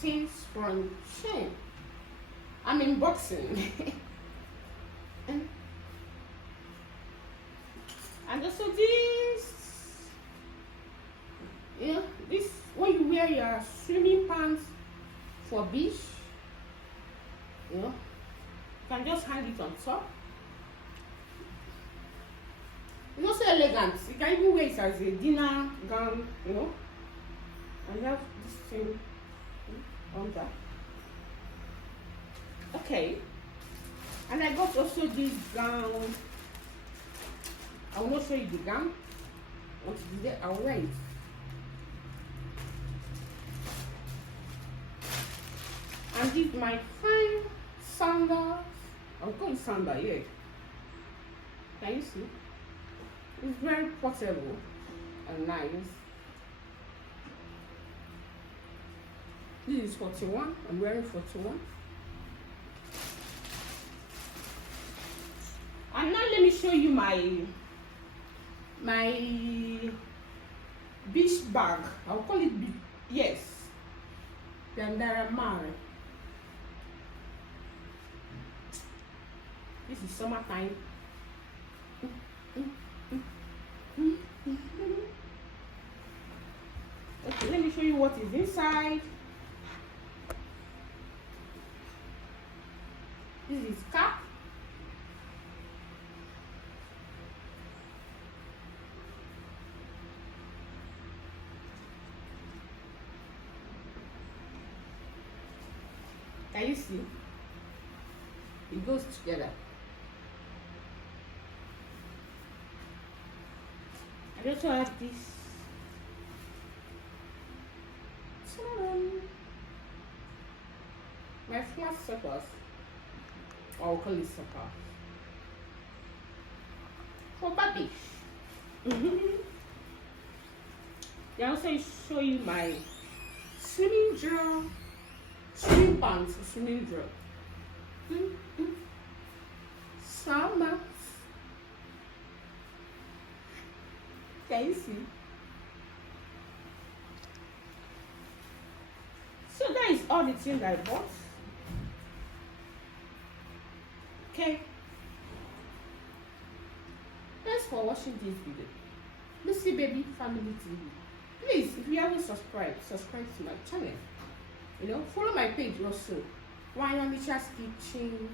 things from Shein. I'm unboxing. and also this, this when you wear your swimming pants for beach, you can just hang it on top. It's also elegant. You can even wear it as a dinner gown, and have this thing under. Okay, and I got also this gown. I will not show you the gown. Once it's there, I'll wear it. And this my fine sandals. I'll call it sandal, yeah. Can you see? It's very portable and nice. This is 41. I'm wearing 41. And now let me show you my beach bag. I'll call it yes. Dandara Mare. This is summertime. Okay, let me show you what is inside. This is cap. Can you see? It goes together. I also have this. My flat slippers. I'll call it slippers. For baby. They also show you my swimming drill. Swimming pants, swimming drill. Summer. Can you see? So that is all the things I bought. Okay. Thanks for watching this video. Lucy Baby Family TV. Please, if you haven't subscribed, subscribe to my channel. Follow my page also. Why on the Kitchen.